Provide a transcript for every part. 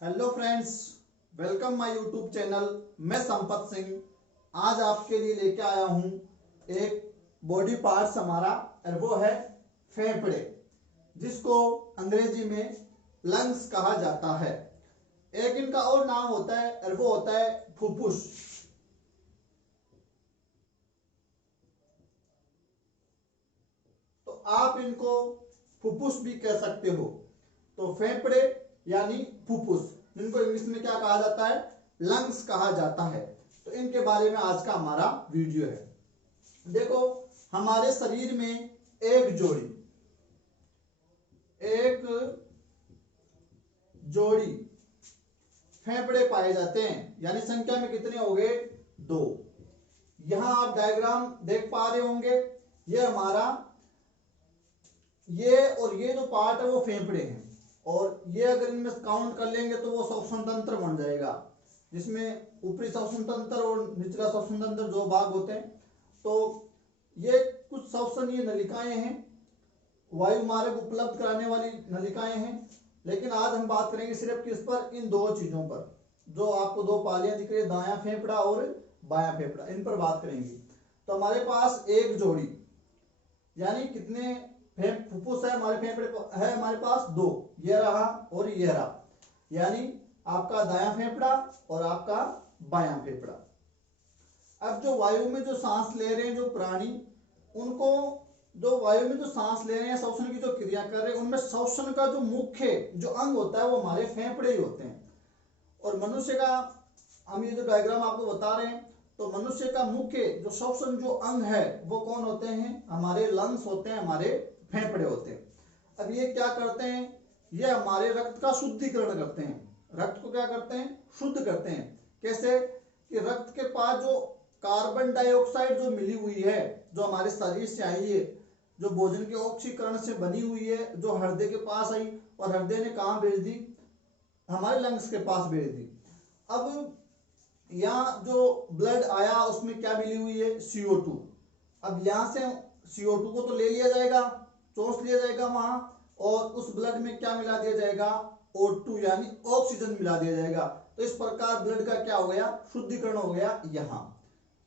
Hello friends, welcome my YouTube channel. मैं संपत सिंह आज आपके लिए लेके आया हूँ एक बॉडी पार्ट्स हमारा, और वो है फेफड़े, जिसको अंग्रेजी में लंग्स कहा जाता है। एक इनका और नाम होता है और वो होता है फुफ्फुस। तो आप इनको फुफ्फुस भी कह सकते हो। तो फेफड़े यानी फुफ्फुस, जिनको इंग्लिश में क्या कहा जाता है, लंग्स कहा जाता है। तो इनके बारे में आज का हमारा वीडियो है। देखो, हमारे शरीर में एक जोड़ी फेफड़े पाए जाते हैं, यानी संख्या में कितने हो गए? 2। यहां आप डायग्राम देख पा रहे होंगे। ये हमारा ये और ये जो पार्ट है वो फेफड़े हैं, और ये अगर इनमें काउंट कर लेंगे तो वो श्वसन तंत्र बन जाएगा, जिसमें ऊपरी श्वसन तंत्र और निचला श्वसन तंत्र दो भाग होते हैं। तो ये कुछ श्वसनीय नलिकाएं हैं, वायु मार्ग उपलब्ध कराने वाली नलिकाएं हैं। लेकिन आज हम बात करेंगे सिर्फ किस पर? इन दो चीजों पर, जो आपको दो पालियां दिख रही है, दायां फेफड़ा और बायां फेफड़ा, इन पर बात करेंगे। तो हमारे पास एक जोड़ी, यानी कितने फुफ्फुस है हमारे फेफड़े है? हमारे पास 2, ये रहा और ये रहा, यानी आपका दायां फेफड़ा और आपका बायां फेफड़ा। अब जो वायु में जो सांस ले रहे हैं जो प्राणी, उनको जो वायु में जो सांस ले रहे हैं, श्वसन की जो क्रिया कर रहे हैं, उनमें श्वसन का जो मुख्य जो अंग होता है वो हमारे फेफड़े ही होते हैं। और मनुष्य का, हम ये जो डायग्राम आपको बता रहे हैं, तो मनुष्य का मुख्य जो श्वसन जो अंग है वो कौन होते हैं? हमारे लंग्स होते हैं, हमारे फेफड़े होते हैं। अब ये क्या करते हैं? ये हमारे रक्त का शुद्धिकरण करते हैं। रक्त को क्या करते हैं? शुद्ध करते हैं। कैसे? कि रक्त के पास जो कार्बन डाइऑक्साइड जो मिली हुई है, जो हमारे शरीर से आई है, जो भोजन के ऑक्सीकरण से बनी हुई है, जो हृदय के पास आई, और हृदय ने कहाँ भेज दी? हमारे लंग्स के पास भेज दी। अब यहाँ जो ब्लड आया उसमें क्या मिली हुई है? CO2। अब यहां से CO2 को तो ले लिया जाएगा, चूस लिया जाएगा वहां, और उस ब्लड में क्या मिला दिया जाएगा? O2 यानी ऑक्सीजन मिला दिया जाएगा। तो इस प्रकार ब्लड का क्या हो गया? शुद्धिकरण हो गया यहाँ।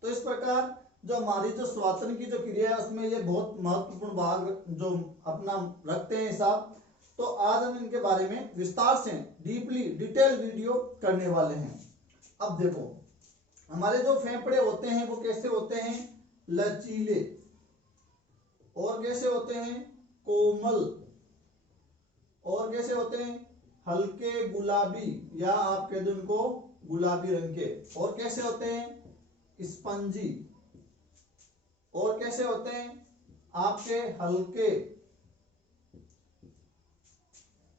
तो इस प्रकार जो हमारी जो श्वसन की जो क्रिया है उसमें ये बहुत महत्वपूर्ण भाग जो अपना रखते हैं हिसाब। तो आज हम इनके बारे में विस्तार से डीपली डिटेल वीडियो करने वाले हैं। अब देखो, हमारे जो फेफड़े होते हैं वो कैसे होते हैं? लचीले। और कैसे होते हैं? कोमल। और कैसे होते हैं? हल्के गुलाबी, या आप कह दो इनको गुलाबी रंग के। और कैसे होते हैं? स्पंजी। और कैसे होते हैं? आपके हल्के।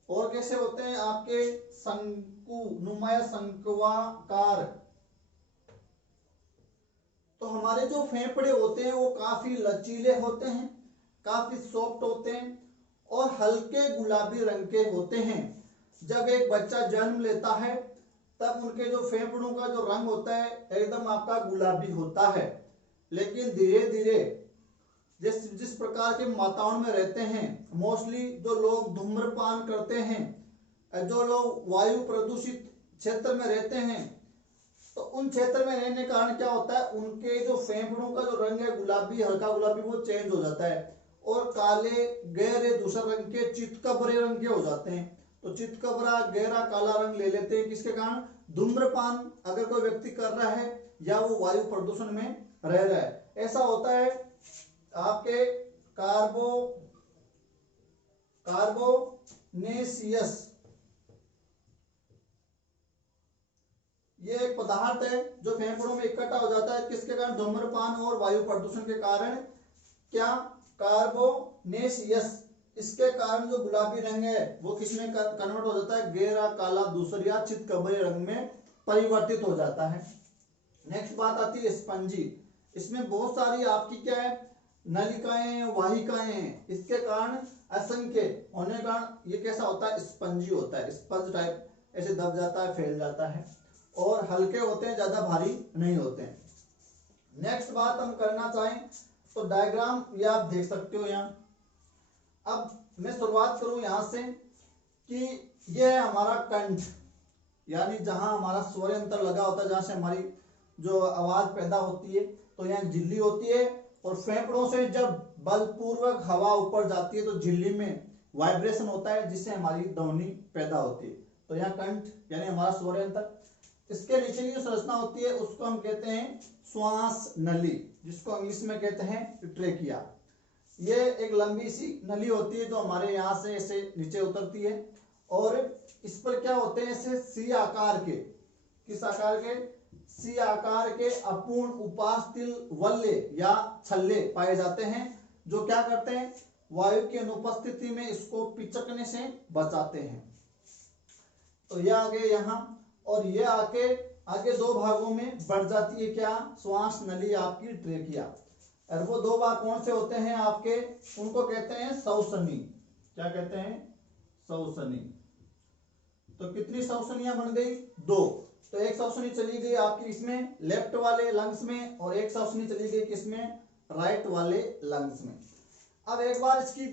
और कैसे होते हैं? आपके शंकु नुमा, शंक्वाकार। तो हमारे जो फेफड़े होते हैं वो काफी लचीले होते हैं, काफी सॉफ्ट होते हैं, और हल्के गुलाबी रंग के होते हैं। जब एक बच्चा जन्म लेता है तब उनके जो फेफड़ों का जो रंग होता है एकदम आपका गुलाबी होता है। लेकिन धीरे धीरे जिस जिस प्रकार के वातावरण में रहते हैं, मोस्टली जो लोग धूम्रपान करते हैं, जो लोग वायु प्रदूषित क्षेत्र में रहते हैं, तो उन क्षेत्र में रहने के कारण क्या होता है? उनके जो फेफड़ों का जो रंग है गुलाबी, हल्का गुलाबी, वो चेंज हो जाता है, और काले गहरे धूसर रंग के चितकबरे रंग के हो जाते हैं। तो चितकबरा गहरा काला रंग ले लेते हैं। किसके कारण? धूम्रपान अगर कोई व्यक्ति कर रहा है या वो वायु प्रदूषण में रह रहा है। ऐसा होता है आपके कार्बोनेसियस, ये एक पदार्थ है जो फेफड़ों में इकट्ठा हो जाता है। किसके कारण? धूम्रपान और वायु प्रदूषण के कारण। क्या? कार्बोनेसियस। इसके कारण जो गुलाबी रंग है वो किसमें कन्वर्ट हो जाता है? गहरा काला धूसर या चितकबरे रंग में परिवर्तित हो जाता है। नेक्स्ट बात आती है स्पंजी। इसमें बहुत सारी आपकी क्या है? नलिकाएं, वाहिकाएं हैं। इसके कारण असंख्य होने के कारण ये कैसा होता है? स्पंजी होता है। स्पंज टाइप ऐसे दब जाता है, फैल जाता है, और हल्के होते हैं, ज्यादा भारी नहीं होते हैं। नेक्स्ट बात हम करना चाहें तो डायग्राम ये आप देख सकते हो यहाँ। अब मैं शुरुआत करूं यहां से कि यह है हमारा कंठ, यानी जहां हमारा स्वर यंत्र लगा होता है, जहां से हमारी जो आवाज पैदा होती है, तो यहाँ झिल्ली होती है और फेफड़ों से जब बलपूर्वक हवा ऊपर जाती है तो झिल्ली में वाइब्रेशन होता है जिससे हमारी ध्वनि पैदा होती है। तो यहाँ कंठ यानी हमारा स्वर यंत्र, इसके नीचे की जो संरचना होती है उसको हम कहते हैं श्वास नली, जिसको इंग्लिश में कहते हैं ट्रेकिया। ये एक लंबी सी नली होती है जो हमारे यहाँ से ऐसे नीचे उतरती है और इस पर क्या होते हैं ऐसे सी आकार के, किस आकार के, सी आकार के अपूर्ण उपास्थिल वल्ले या छल्ले पाए जाते हैं जो क्या करते हैं, वायु की अनुपस्थिति में इसको पिचकने से बचाते हैं। तो ये आगे यहाँ और ये आगे दो भागों में बढ़ जाती है क्या, श्वास नली आपकी ट्रेकिया। और वो दो भाग कौन से होते हैं आपके, उनको कहते हैं श्वसनी। क्या कहते हैं, श्वसनी। तो कितनी श्वसनियां बन गई, दो। तो एक श्वसनी चली गई आपकी इसमें लेफ्ट वाले लंग्स में और एक श्वसनी चली गई किसमें, राइट वाले लंग्स में। अब एक बार इसकी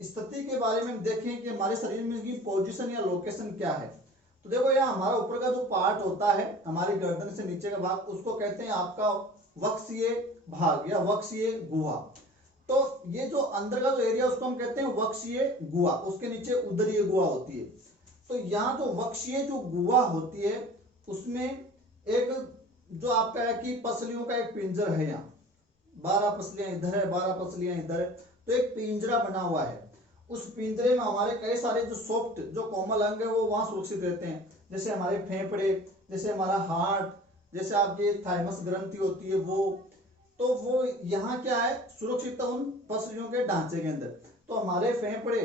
स्थिति के बारे में देखें कि हमारे शरीर में इसकी पोजीशन या लोकेशन क्या है। तो देखो यहाँ हमारा ऊपर का जो पार्ट होता है हमारी गर्दन से नीचे का भाग, उसको कहते हैं आपका वक्षीय भाग या वक्षीय गुहा। तो ये जो अंदर का जो एरिया उसको हम कहते हैं वक्षीय गुहा, उसके नीचे उदरीय गुहा होती है। तो यहाँ जो वक्षीय जो गुहा होती है उसमें एक जो आपका है कि पसलियों का एक पिंजर है, यहाँ 12 पसलियां इधर है, 12 पसलियां इधर है, तो एक पिंजरा बना हुआ है। उस पिंजरे में हमारे कई सारे जो सॉफ्ट जो कोमल अंग है वो वहां सुरक्षित रहते हैं, जैसे हमारे फेफड़े, जैसे हमारा हार्ट, जैसे आपकी थाइमस ग्रंथि होती है वो यहाँ क्या है सुरक्षित उन पसलियों के ढांचे के अंदर। तो हमारे फेफड़े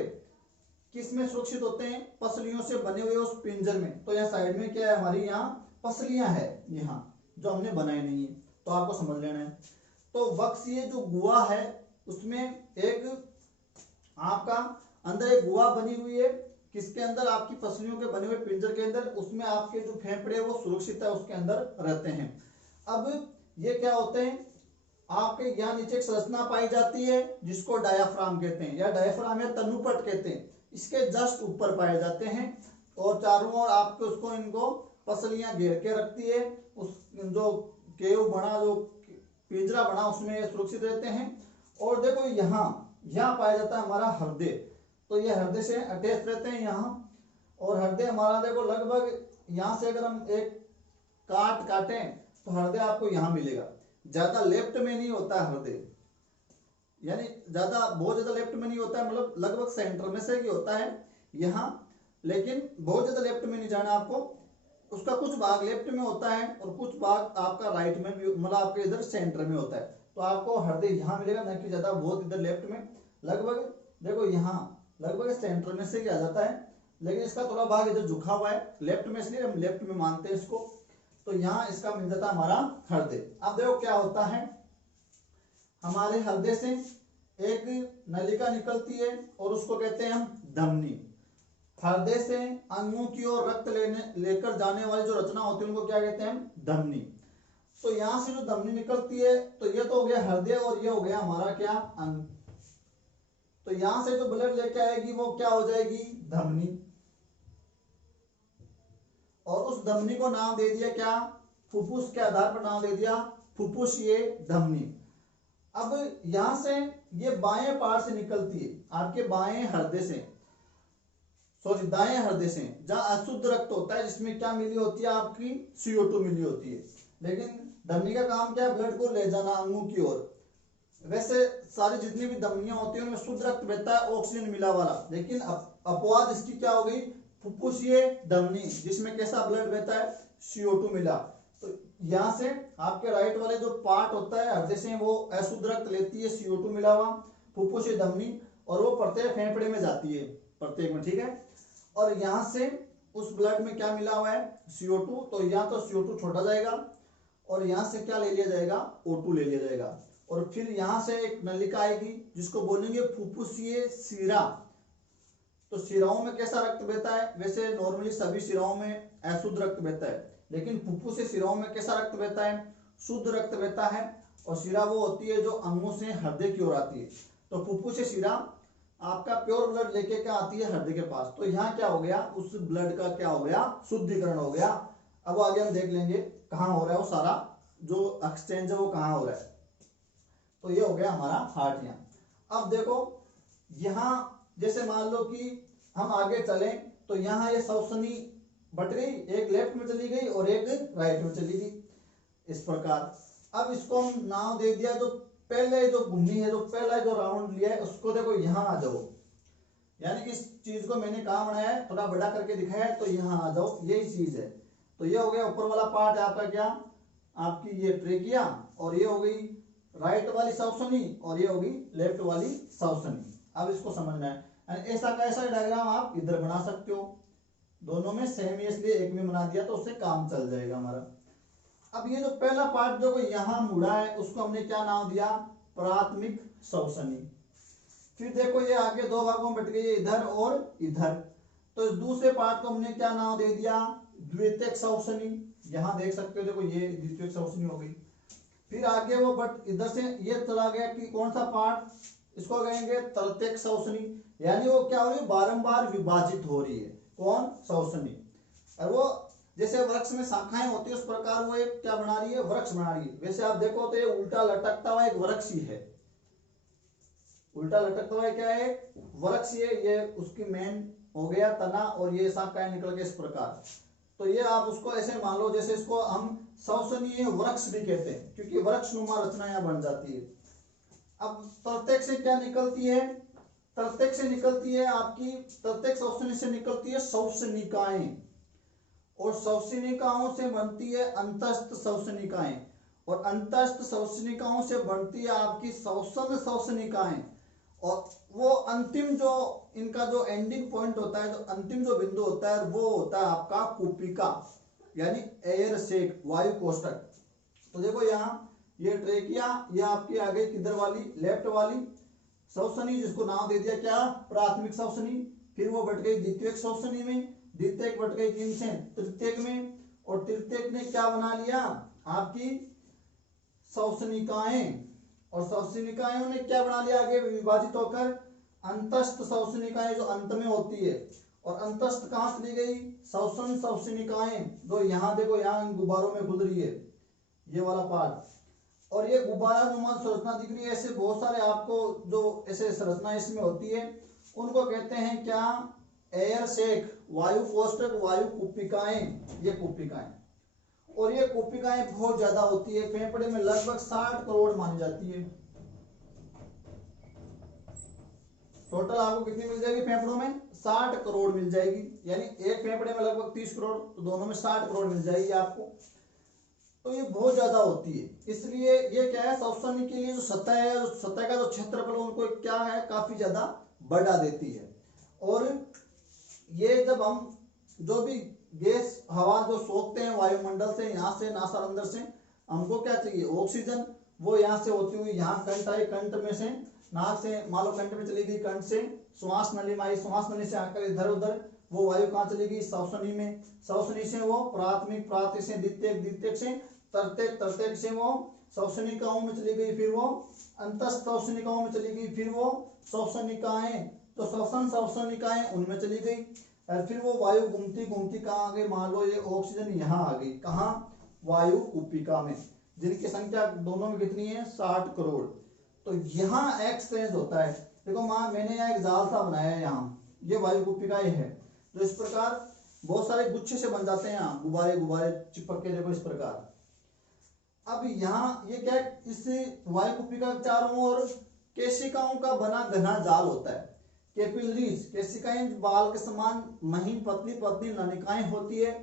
किस में सुरक्षित होते हैं, पसलियों से बने हुए उस पिंजर में। तो यहाँ साइड में क्या है, हमारी यहाँ पसलियां है यहाँ जो हमने बनाई नहीं है, तो आपको समझ लेना है। तो वक्षीय जो गुहा है उसमें एक आपका अंदर एक गुहा बनी हुई है, किसके अंदर, आपकी पसलियों के बने हुए पिंजर के अंदर, उसमें आपके जो फेफड़े वो सुरक्षित है उसके अंदर रहते हैं। अब ये क्या होते हैं, आपके यहाँ नीचे एक संरचना पाई जाती है जिसको डायाफ्राम कहते हैं या डायाफ्राम या तनुपट कहते हैं, इसके जस्ट ऊपर पाए जाते हैं और चारों ओर आपके उसको इनको पसलियां घेर के रखती है। उस जो केव बना, जो पिंजरा बना उसमें सुरक्षित रहते हैं। और देखो यहाँ पाया जाता है हमारा हृदय, तो ये हृदय से अटैच रहते हैं यहाँ। और हृदय हमारा देखो लगभग यहाँ से अगर हम एक काटें तो हृदय आपको यहाँ मिलेगा, ज्यादा लेफ्ट में नहीं होता है हृदय, यानी बहुत ज्यादा लेफ्ट में नहीं होता है, मतलब लगभग सेंटर में से ही होता है यहाँ, लेकिन बहुत ज्यादा लेफ्ट में नहीं जाना आपको। उसका कुछ भाग लेफ्ट में होता है और कुछ भाग आपका राइट में भी, मतलब आपके इधर सेंटर में होता है। तो आपको हृदय यहाँ मिलेगा, न कि ज्यादा बहुत इधर लेफ्ट में, लगभग देखो यहाँ लगभग सेंटर में से ही आ जाता है, लेकिन इसका थोड़ा भाग इधर झुका हुआ है लेफ्ट में, इसलिए हम लेफ्ट में मानते हैं इसको। तो यहाँ इसका मिल जाता है हमारा हृदय। अब देखो क्या होता है, हमारे हृदय से एक नलिका निकलती है और उसको कहते हैं हम धमनी। हृदय से अंगों की ओर रक्त लेकर जाने वाली जो रचना होती है उनको क्या कहते हैं हम, धमनी। तो यहां से जो धमनी निकलती है, तो ये तो हो गया हृदय और ये हो गया हमारा क्या, अंग। तो यहां से जो ब्लड लेके आएगी वो क्या हो जाएगी, धमनी। और उस धमनी को नाम दे दिया क्या, फुफ्फुस के आधार पर नाम दे दिया फुफ्फुसीय धमनी। अब यहां से ये बाएं पार्ट से निकलती है आपके बाएं हृदय से, सॉरी दाएं हृदय से, जहां अशुद्ध रक्त होता है, जिसमें क्या मिली होती है आपकी, CO2 मिली होती है। लेकिन धमनी का काम क्या है, ब्लड को ले जाना अंगों की ओर। वैसे सारी जितनी भी धमनियां होती है उनमें शुद्ध रक्त बहता है ऑक्सीजन मिला वाला, लेकिन अपवाद इसकी क्या हो गई, फुफ्फुसीय धमनी, जिसमें कैसा ब्लड बहता है, CO2 मिला। तो यहाँ से आपके राइट वाले जो पार्ट होता है हृदय से, वो अशुद्ध रक्त लेती है CO2 मिला हुआ, फुफ्फुसीय धमनी, और वो प्रत्येक फेफड़े में जाती है, प्रत्येक में, ठीक है। और यहाँ से उस ब्लड में क्या मिला हुआ है, CO2, तो यहाँ तो CO2 छोड़ा जाएगा और यहाँ से क्या ले लिया जाएगा, O2 ले लिया जाएगा। और फिर यहाँ से एक नलिका आएगी जिसको बोलेंगे फुफ्फुसीय शिरा। तो शिराओं में कैसा रक्त बहता है, वैसे नॉर्मली सभी शिराओं में अशुद्ध रक्त बहता है, लेकिन फुफ्फुसीय शिराओं में कैसा रक्त बहता है, शुद्ध रक्त बहता है। और शिरा वो होती है जो अंगों से हृदय की ओर आती है। तो फुफ्फुसीय शिरा आपका प्योर ब्लड लेके क्या आती है हृदय के पास। तो यहाँ क्या हो गया, उस ब्लड का क्या हो गया, शुद्धिकरण हो गया। अब आगे हम देख लेंगे कहाँ हो रहा है वो सारा जो एक्सचेंज है वो कहाँ हो रहा है। तो ये हो गया हमारा हार्ट। यहाँ अब देखो, यहाँ जैसे मान लो कि हम आगे चले तो यहाँ ये सौसनी बट गई, एक लेफ्ट में चली गई और एक राइट में चली गई, इस प्रकार। अब इसको हम नाम दे दिया, जो पहले जो घूमनी है, जो पहला जो राउंड लिया है उसको देखो यहाँ आ जाओ, यानी कि इस चीज को मैंने कहाँ बनाया है, थोड़ा बड़ा करके दिखाया है, तो यहाँ आ जाओ, यही चीज है। तो ये हो गया ऊपर वाला पार्ट आपका क्या, आपकी ये ट्रेकिया, और ये हो गई राइट वाली सौसनी और ये होगी लेफ्ट वाली सौसनी। अब इसको समझना है, ऐसा कैसा डायग्राम आप इधर बना सकते हो, दोनों में सेम है इसलिए एक में बना दिया तो उससे काम चल जाएगा हमारा। अब ये जो पहला पार्ट जो यहाँ मुड़ा है उसको हमने क्या नाम दिया, प्राथमिक सौसनी। फिर देखो ये आगे दो भागों में बट गई, इधर और इधर, तो इस दूसरे पार्ट को हमने क्या नाम दे दिया, द्वितीयक सौसनी। यहाँ देख सकते हो, देखो ये द्वितीयक सौसनी हो गई। फिर आगे वो बट इधर से ये चला गया कि कौन सा पार्ट, इसको कहेंगे तृतीयक सौसनी, यानी वो क्या हो रही है, बारंबार विभाजित हो रही है, कौन, सौसनी। और वो जैसे वृक्ष में शाखाएं होती है उस प्रकार वो एक क्या बना रही है, वृक्ष बना रही है। वैसे आप देखो तो ये उल्टा लटकता हुआ एक वृक्ष ही है, उल्टा लटकता हुआ क्या है, वृक्ष ही है। ये उसकी मेन हो गया तना और ये शाखाएं निकल के इस प्रकार। तो ये आप उसको ऐसे मान लो जैसे इसको हम सौसनीय वृक्ष भी कहते हैं, क्योंकि वृक्ष नुमा रचना यहाँ बन जाती है। अब तृतीयक से क्या निकलती है, तृतीयक से निकलती है आपकी, तृतीयक सौसनी से निकलती है सौसनिकाएं, और सौसनिकाओं से बनती है अंतस्थ सौसनिकाएं, और अंतस्थ सौसनिकाओं से बनती है आपकी सौसन सौसनिकाएं। और वो अंतिम जो इनका जो एंडिंग पॉइंट होता है, जो अंतिम जो बिंदु होता है वो होता है आपका कुपिका, यानी एयर सेक, वायु कोष्ठक। तो देखो यहाँ ये ट्रेकिया, ये आपकी आ गई किधर वाली, लेफ्ट वाली सौसनी, जिसको नाम दे दिया क्या, प्राथमिक सौसनी। फिर वो बट गई द्वितीयक सौसनी में, द्वितीयक बट गई किन से, तृतीयक में, और तृतीयक ने क्या बना लिया, आपकी सौसनिकाएं, और सौसनिकाएं ने क्या बना लिया, आगे विभाजित होकर अंतस्थ सौसनिकाएं जो अंत में होती है। और अंतस्थ कहाँ चली गई, सौसन सौसनिकाएं, जो यहाँ देखो यहाँ गुब्बारों में खुल रही है ये वाला पार्ट। और ये गुब्बारा नुमा संरचना दिख रही है, ऐसे बहुत सारे आपको जो ऐसे संरचना इसमें होती है उनको कहते हैं क्या, एयर सेक, वायु कोष्ठक, वायु कुपिकाएं, ये कुपिकाएं। और ये कुपिकाएं बहुत ज्यादा होती है, फेफड़े में लगभग 60 करोड़ मानी जाती है। टोटल आपको कितनी मिल जाएगी फेफड़ों में, 60 करोड़ मिल जाएगी, यानी एक फेफड़े में लगभग 30 करोड़, तो दोनों में 60 करोड़ मिल जाएगी आपको। तो ये बहुत ज्यादा होती है, इसलिए ये क्या है, सौसनी के लिए जो सतह है, जो सतह का जो क्षेत्रफल उनको क्या है, काफी ज्यादा बढ़ा देती है। और ये जब हम जो भी गैस हवा जो सोखते हैं वायुमंडल से, यहाँ से नासारंध्र से, हमको क्या चाहिए, ऑक्सीजन, वो यहाँ से होती हुई यहाँ कंठ आई, कंठ में से नाक से मान लो कंठ में चली गई, कंठ से श्वास नली में आई, श्वास नली से आकर इधर उधर वो वायु कहाँ चली गई, सौसनी में, सौसनी से वो प्राथमिक, प्राथमिक से द्वितीयक, द्वितीयक से तृतीयक, तृतीयक से वो सौसनिकाओं में चली गई, फिर वो अंतस्थ सौसनिकाओं में चली गई, फिर वो सौसनिकाएं, तो श्वसन सौसनिकाएं उनमें चली गई, और फिर वो वायु घूमती घूमती कहाँ आ गई, मान लो ये ऑक्सीजन यहाँ आ गई, कहाँ, वायु कुपिका में, जिनकी संख्या दोनों में कितनी है, 60 करोड़। तो यहाँ एक्सचेंज होता है। देखो मैंने यहाँ एक जाल सा बनाया है, यहाँ ये वायु कुपिकाएं है, तो इस प्रकार बहुत सारे गुच्छे से बन जाते हैं, यहाँ गुब्बारे गुब्बारे चिपक के, देखो इस प्रकार। अब यहाँ ये क्या, इस वायु कुपिका के चारों ओर केशिकाओं का बना घना जाल होता है, कैपिलरीज, केशिकाएं बाल के समान महीन पतली पतली नलिकाएं होती है,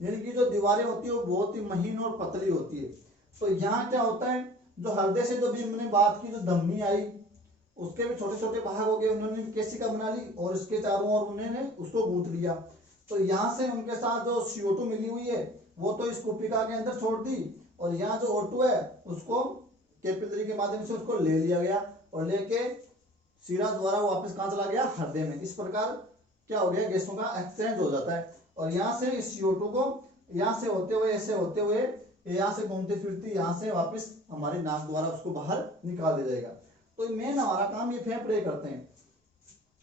जिनकी जो दीवारें होती है वो बहुत ही महीन और पतली होती है। तो यहाँ क्या होता है, जो हृदय से जो भी हमने बात की, जो धमनी आई, उसके भी छोटे छोटे भाग हो गए, उन्होंने केशिका बना ली और इसके चारों ओर उन्होंने उसको गूंथ लिया। तो यहाँ से उनके साथ जो CO2 मिली हुई है वो तो इस कुपिका के अंदर छोड़ दी, और यहाँ जो O2 है उसको कैपिलरी के माध्यम से उसको ले लिया गया, और लेके शिरा द्वारा वापस कहाँ चला गया, हृदय में। इस प्रकार क्या हो गया, गैसों का एक्सचेंज हो जाता है। और यहाँ से इस CO2 को यहाँ से होते हुए, ऐसे होते हुए यहाँ से घूमती फिरती यहाँ से वापस हमारे नाक द्वारा उसको बाहर निकाल दिया जाएगा। तो मेन हमारा काम ये फेफड़े करते हैं।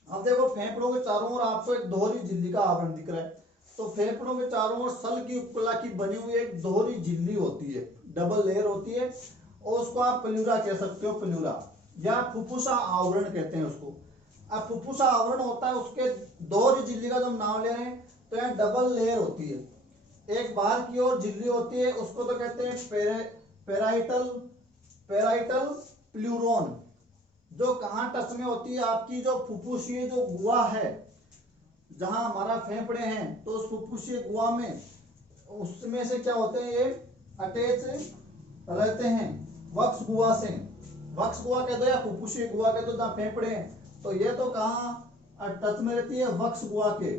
अब देखो फेफड़ों के चारों ओर आपको एक दोहरी झिल्ली का आवरण दिख रहा है। तो फेफड़ों के चारों ओर सल की उपकला की बनी हुई एक दोहरी झिल्ली होती है, डबल लेयर होती है, और उसको आप प्लूरा कह सकते हो, प्लूरा या फुफ्फुसा आवरण कहते हैं उसको। अब फुफ्फुसा आवरण होता है, उसके दोहरी झिल्ली का जो हम नाम ले रहे हैं, तो यहाँ डबल लेयर होती है। एक बाहर की ओर झिल्ली होती है, उसको तो कहते हैं पेराइटल प्लूरोन, जो कहाँ टच में होती है, आपकी जो फुफ्फुसीय जो गुहा है, जहां हमारा फेफड़े हैं, तो उस फुफ्फुसीय गुहा में, उसमें से क्या होते हैं, ये अटैच रहते हैं वक्ष गुहा से। वक्ष गुहा कह दो या फुफ्फुसीय गुहा कह दो, जहां फेफड़े हैं, तो ये तो कहाँ टच में रहती है, वक्ष गुहा के।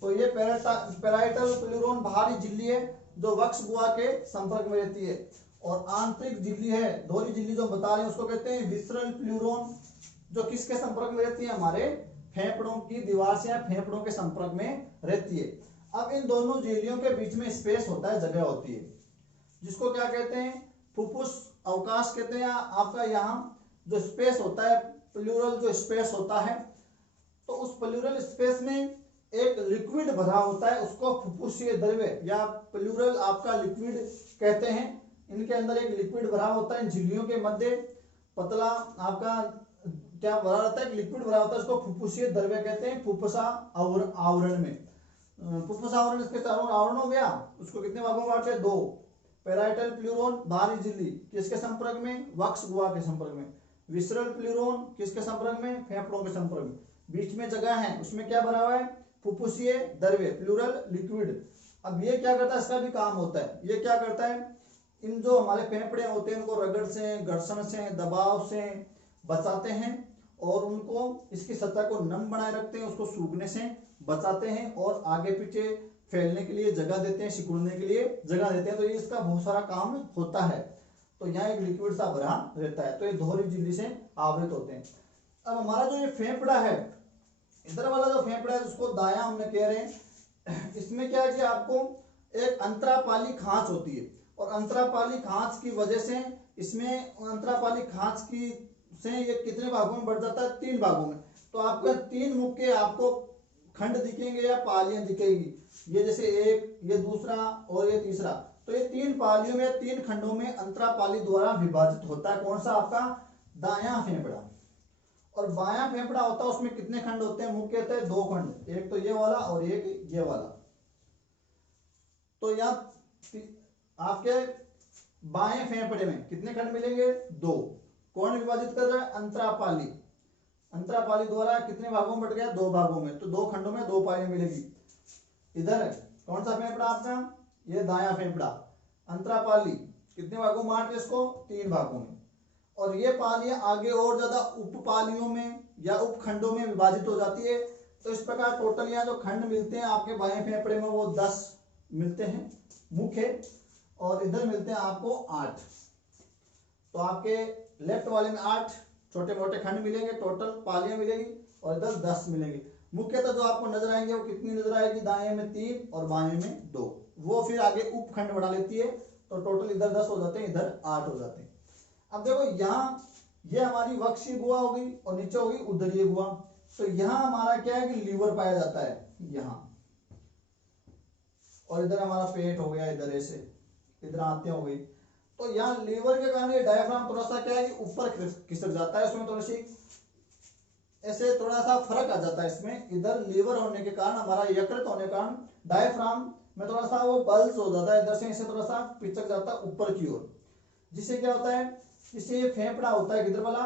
तो ये पेराइटल प्लूरोन बाहरी झिल्ली है, जो वक्ष गुहा के संपर्क में रहती है। और आंतरिक झिल्ली है, दोहरी झिल्ली जो बता रहे हैं, उसको कहते हैं विसरल प्लूरोन, जो किसके संपर्क में रहती है, हमारे फेफड़ों की दीवार से या फेफड़ों के संपर्क में रहती है। अब इन दोनों झिल्लियों के बीच में स्पेस होता है, जगह होती है, जिसको क्या कहते हैं, फुफ्फुस अवकाश कहते हैं। आपका यहाँ जो स्पेस होता है, प्लूरल जो स्पेस होता है, तो उस प्लूरल स्पेस में एक लिक्विड भरा होता है, उसको फुफ्फुसीय द्रव्य या प्लूरल आपका लिक्विड कहते हैं। इनके अंदर एक लिक्विड भरा होता है, इन झिल्लियों के मध्य पतला आपका क्या भरा रहता है, एक लिक्विड भरा होता है, उसको फुफ्फुसीय द्रव्य कहते हैं। फुफ्फुसा आवरण में फुफ्फुसा आवरण, इसके चारों आवरण हो गया, उसको कितने भागों में बांटे, दो। पेराइटल प्लूरोन बाहरी झिल्ली किसके संपर्क में, वक्ष गुहा के संपर्क में। विसरल प्लूरोन किसके संपर्क में, फेफड़ों के संपर्क में। बीच में जगह है, उसमें क्या भरा हुआ है, फुफ्फुसीय द्रव्य, प्लूरल लिक्विड। अब ये क्या करता है, इसका भी काम होता है। ये क्या करता है, इन जो हमारे फेफड़े होते हैं, इनको रगड़ से, घर्षण से, दबाव से बचाते हैं, और उनको इसकी सतह को नम बनाए रखते हैं, उसको सूखने से बचाते हैं, और आगे पीछे फैलने के लिए जगह देते हैं, सिकुड़ने के लिए जगह देते हैं। तो ये इसका बहुत सारा काम होता है। तो यहाँ एक लिक्विड सा भरा रहता है, तो ये दोहरी झिल्ली से आवृत होते हैं। अब हमारा जो ये फेफड़ा है, इधर वाला जो फेफड़ा है, उसको दायां हमने कह रहे हैं, इसमें क्या है कि आपको एक अंतरापाली खांच होती है, और अंतरापाली खांच की वजह से इसमें अंतरापाली खांच की से ये कितने भागों में बढ़ जाता है, 3 भागों में। तो आपको 3 मुख के आपको खंड दिखेंगे या पालियां दिखेगी, ये जैसे एक, ये दूसरा और ये तीसरा। तो ये 3 पालियों में, 3 खंडों में अंतरापाली द्वारा विभाजित होता है। कौन सा, आपका दायां फेफड़ा। और बायां फेफड़ा होता है, उसमें कितने खंड होते हैं, मुख्य कहते हैं 2 खंड, एक तो ये वाला और एक ये वाला। तो यहाँ आपके बाएं फेफड़े में कितने खंड मिलेंगे, 2। कौन विभाजित कर रहा है, अंतरापाली। अंतरापाली द्वारा कितने भागों में बढ़ गया, 2 भागों में। तो 2 खंडों में 2 पालियां मिलेगी। इधर कौन सा फेफड़ा आपका, ये दायां फेफड़ा। अंतरापाली कितने भागों में बांट, इसको 3 भागों में। और ये पालियां आगे और ज्यादा उपपालियों में या उपखंडों में विभाजित हो जाती है। तो इस प्रकार टोटल यहाँ जो खंड मिलते हैं आपके बाएं फेफड़े में, वो 10 मिलते हैं मुख्य, और इधर मिलते हैं आपको 8। तो आपके लेफ्ट वाले में 8 छोटे मोटे खंड मिलेंगे, टोटल पालियां मिलेगी, और इधर 10 मिलेंगी। मुख्यतः जो आपको नजर आएंगे वो कितनी नजर आएगी, दाएं में 3 और बाएं में 2। वो फिर आगे उपखंड बना लेती है, तो टोटल इधर 10 हो जाते हैं, इधर 8 हो जाते हैं। अब देखो यहाँ ये हमारी वक्षीय गुहा हो गई, और नीचे हो गई उदरीय गुहा। तो यहाँ हमारा क्या है कि लीवर पाया जाता है यहाँ, और इधर हमारा पेट हो गया, इधर ऐसे, इधर आंतें हो गई। तो यहाँ लीवर के कारण ये डायफ्राम थोड़ा सा क्या है कि ऊपर खिसक जाता है, उसमें थोड़ी सी ऐसे थोड़ा सा फर्क आ जाता है इसमें। इधर लीवर होने के कारण, हमारा यकृत होने के कारण डायफ्राम में थोड़ा सा वो बल्ज हो जाता है, इधर से ऐसे थोड़ा सा पिचक जाता है ऊपर की ओर। जिससे क्या होता है, इससे ये फेफड़ा होता है, किधर वाला,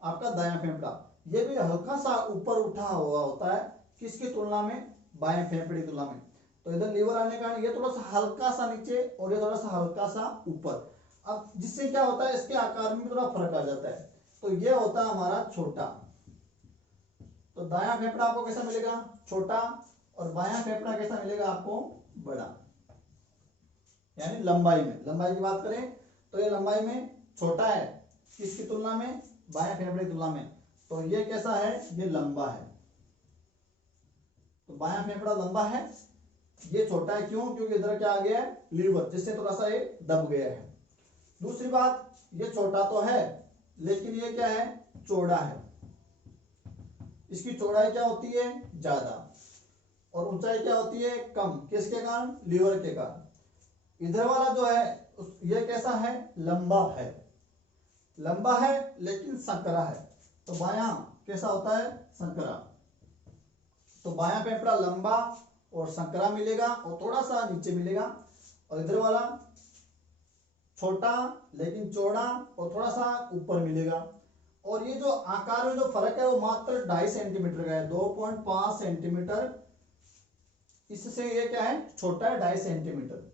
आपका दायां फेफड़ा, ये भी हल्का सा ऊपर उठा हुआ होता है, किसकी तुलना में, बाएं फेफड़े की तुलना में। तो इधर लीवर आने के कारण ये थोड़ा सा हल्का सा नीचे, और ये थोड़ा सा हल्का सा ऊपर। अब जिससे क्या होता है, इसके आकार में थोड़ा फर्क आ जाता है। तो ये होता है हमारा छोटा। तो दायां फेफड़ा आपको कैसा मिलेगा, छोटा, और बायां फेफड़ा कैसा मिलेगा आपको, बड़ा। यानी लंबाई में, लंबाई की बात करें तो ये लंबाई में छोटा है, किसकी तुलना में, बाएं फेफड़े की तुलना में। तो ये कैसा है, ये लंबा है। तो बायां फेफड़ा लंबा है, ये छोटा है। क्यों, क्योंकि इधर क्या आ गया है, लीवर, जिससे थोड़ा सा ये दब गया है। दूसरी बात, ये छोटा तो है, लेकिन ये क्या है, चौड़ा है। इसकी चौड़ाई क्या होती है, ज्यादा, और ऊंचाई क्या होती है, कम। किसके कारण, लीवर के कारण। इधर वाला जो है ये कैसा है, लंबा है, लंबा है लेकिन संकरा है। तो बायां कैसा होता है, संकरा। तो बायां फेफड़ा लंबा और संकरा मिलेगा और थोड़ा सा नीचे मिलेगा, और इधर वाला छोटा लेकिन चौड़ा और थोड़ा सा ऊपर मिलेगा। और ये जो आकार में जो फर्क है वो मात्र 2.5 सेंटीमीटर का है, 2.5 सेंटीमीटर। इससे ये क्या है, छोटा है 2.5 सेंटीमीटर।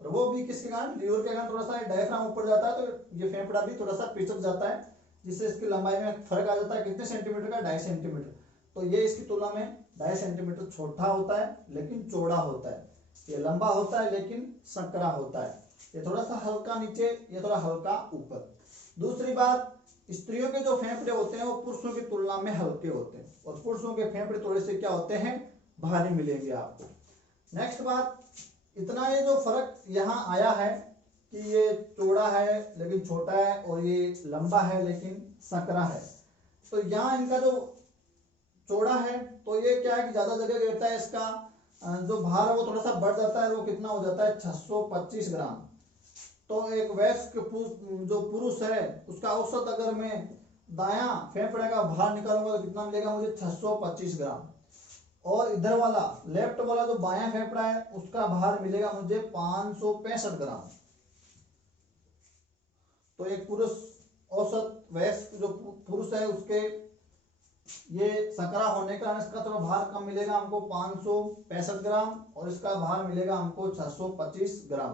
और वो भी किसके कारण, लीवर के कारण। थोड़ा सा डायफ्राम ऊपर जाता है तो ये फेफड़ा भी थोड़ा सा पिचक जाता है, जिससे इसकी लंबाई में फर्क आ जाता है। कितने सेंटीमीटर का, 2.5 सेंटीमीटर। तो ये इसकी तुलना में 2.5 सेंटीमीटर छोटा होता है लेकिन चौड़ा होता है। ये लंबा होता है लेकिन संकरा होता है। ये थोड़ा सा हल्का नीचे, ये थोड़ा हल्का ऊपर। दूसरी बात, स्त्रियों के जो फेफड़े होते हैं वो पुरुषों की तुलना में हल्के होते हैं, और पुरुषों के फेफड़े थोड़े से क्या होते हैं, भारी मिलेंगे आपको। नेक्स्ट बात, इतना ये जो फर्क यहाँ आया है कि ये चौड़ा है लेकिन छोटा है, और ये लंबा है लेकिन संकरा है। तो यहाँ इनका जो चौड़ा है तो ये क्या है कि ज्यादा जगह घेरता है, इसका जो भार है वो थोड़ा सा बढ़ जाता है, वो कितना हो जाता है, 625 ग्राम। तो एक वयस्क जो पुरुष है उसका औसत अगर मैं दायां फेफड़े का भार निकालूंगा तो कितना मिलेगा मुझे, 625 ग्राम। और इधर वाला लेफ्ट वाला जो बायां फेफड़ा है उसका भार मिलेगा मुझे 565 ग्राम। तो एक पुरुष औसत वयस्क जो पुरुष है उसके ये संकरा होने के कारण इसका थोड़ा भार कम मिलेगा हमको, 565 ग्राम, और इसका भार मिलेगा हमको 625 ग्राम।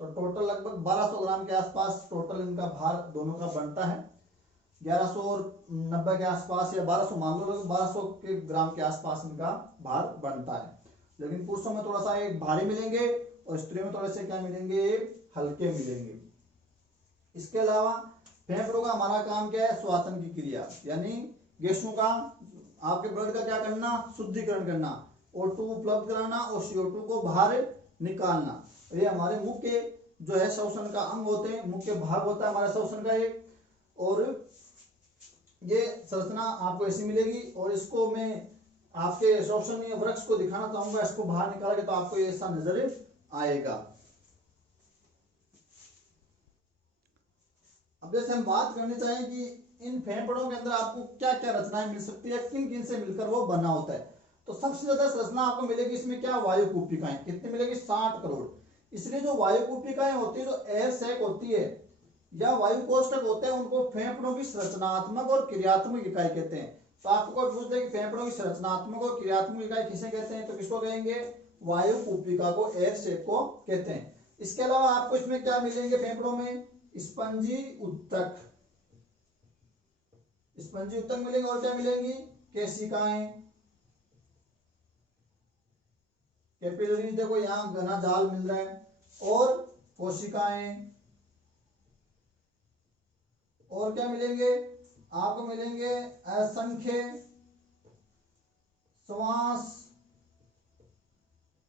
तो टोटल लगभग 1200 ग्राम के आसपास टोटल इनका भार दोनों का बनता है। 1190 के आसपास या 1200 मान लो, 1200 के ग्राम के आसपास इनका भार बनता है। लेकिन पुरुषों में थोड़ा सा एक भारी मिलेंगे और स्त्रियों में थोड़े से क्या मिलेंगे, हल्के मिलेंगे। इसके अलावा फेफड़ों का हमारा काम क्या है, श्वसन की क्रिया, यानी गैसों का, आपके ब्लड का क्या करना, शुद्धिकरण करना, O2 उपलब्ध कराना और CO2 को बाहर निकालना। ये हमारे मुख्य जो है श्वसन का अंग होते हैं, मुख्य भाग होता है हमारे श्वसन का ये। और ये संरचना आपको ऐसी मिलेगी, और इसको मैं आपके श्वसनीय वृक्ष को दिखाना चाहूंगा। इसको बाहर निकालेंगे तो आपको ये ऐसा नजर आएगा। अब जैसे हम बात करनी चाहें कि इन फेफड़ों के अंदर आपको क्या क्या रचनाएं मिल सकती है, किन किन से मिलकर वो बना होता है। तो सबसे ज्यादा संरचना आपको मिलेगी इसमें क्या, वायु कूपिकाएं। कितनी मिलेगी, 60 करोड़। इसलिए जो वायु कूपिकाएं होती है, जो एयर सैक होती है या वायु कोष्ठक होते हैं, उनको फेफड़ों की संरचनात्मक और क्रियात्मक इकाई कहते हैं। तो आपको पूछ दे कि फेफड़ों की संरचनात्मक और क्रियात्मक इकाई किसे कहते हैं, तो किसको कहेंगे, वायु कूपिका को, एयर सैक को कहते हैं। इसके अलावा आपको इसमें क्या मिलेंगे, फेफड़ों में स्पंजी उत्तक, स्पंजी उत्तक मिलेंगे। और क्या मिलेंगी, केशिकाएं, कैपिलरी, देखो यहाँ घना जाल मिल रहा है, और कोशिकाएं। और क्या मिलेंगे, आपको मिलेंगे असंख्य श्वास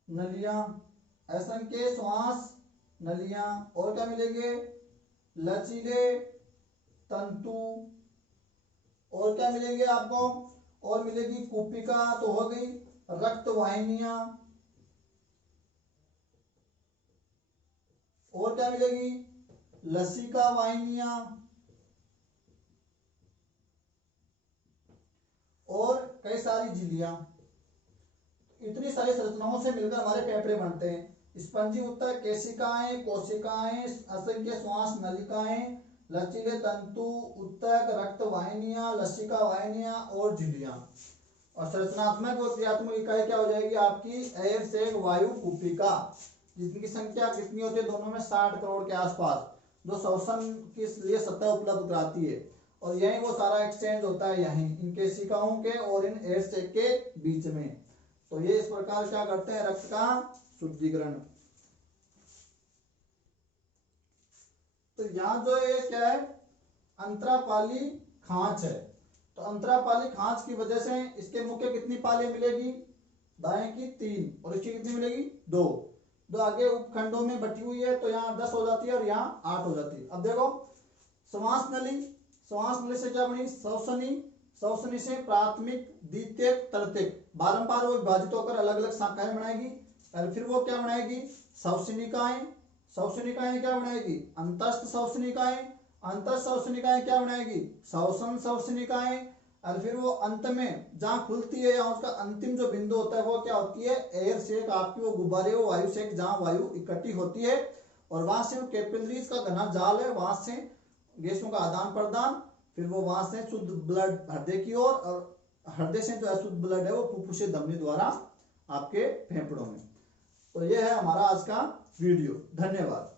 नलियां, असंख्य श्वास नलियां। और क्या मिलेंगे, लचीले तंतु। और क्या मिलेंगे आपको, और मिलेगी कूपिका तो हो गई, रक्त वाहिनियां। और क्या मिलेगी, लसिका वाहिनियां, और कई सारी झिल्लियां। इतनी सारी संरचनाओं से मिलकर हमारे फेफड़े बनते हैं। स्पंजी उत्तक, केशिकाएं, कोशिकाएं, असंख्य श्वास नलिकाएं, लचीले तंतु, उत्तक, रक्त वाहिनियां, लसिका वाहिनियां और झिल्लियां। और संरचनात्मक और क्रियात्मक इकाई क्या हो जाएगी आपकी, एयर सैक वायु कूपिका, जिनकी संख्या कितनी होती है, दोनों में 60 करोड़ के आसपास, जो श्वसन के लिए सतह उपलब्ध कराती है। और यही वो सारा एक्सचेंज होता है यहीं इन केशिकाओं के और इन एयर सैक के बीच में। तो ये इस प्रकार क्या करते हैं, रक्त का शुद्धिकरण। तो यहाँ जो है क्या है, अंतरापाली खांच है। तो अंतरापाली खांच की वजह से इसके मुख्य कितनी पाली मिलेगी, दाएं की 3, और इसकी कितनी मिलेगी, 2। दो आगे उपखंडों में बटी हुई है, तो यहाँ 10 हो जाती है और यहाँ 8 हो जाती है। अब देखो श्वास नली, श्वास नली से क्या बनी, श्वसनी श्वसनी से प्राथमिक, द्वितीयक, तृतीयक, बारंबार वो विभाजित होकर अलग अलग शाखाएं बनाएगी। और फिर वो क्या बनाएगी, श्वसनिकाएं। श्वसनिकाएं क्या बनाएगी, अंतस्थ श्वसनिकाएं। अंतस्थ श्वसनिकाएं क्या बनाएगी, श्वसन श्वसनिकाएं। और फिर वो अंत में जहाँ खुलती है या उसका अंतिम जो बिंदु होता है वो क्या होती है, एयर सेक, आपकी वो गुब्बारे, वो वायु सेक, जहाँ वायु इकट्ठी होती है और वहां से वो कैपिलरीज का घना जाल है, वहां से गैसों का आदान प्रदान, फिर वो वहां से शुद्ध ब्लड हृदय की ओर, और हृदय से जो अशुद्ध ब्लड है वो फुफ्फुसे धमनी द्वारा आपके फेफड़ों में। तो ये है हमारा आज का वीडियो। धन्यवाद।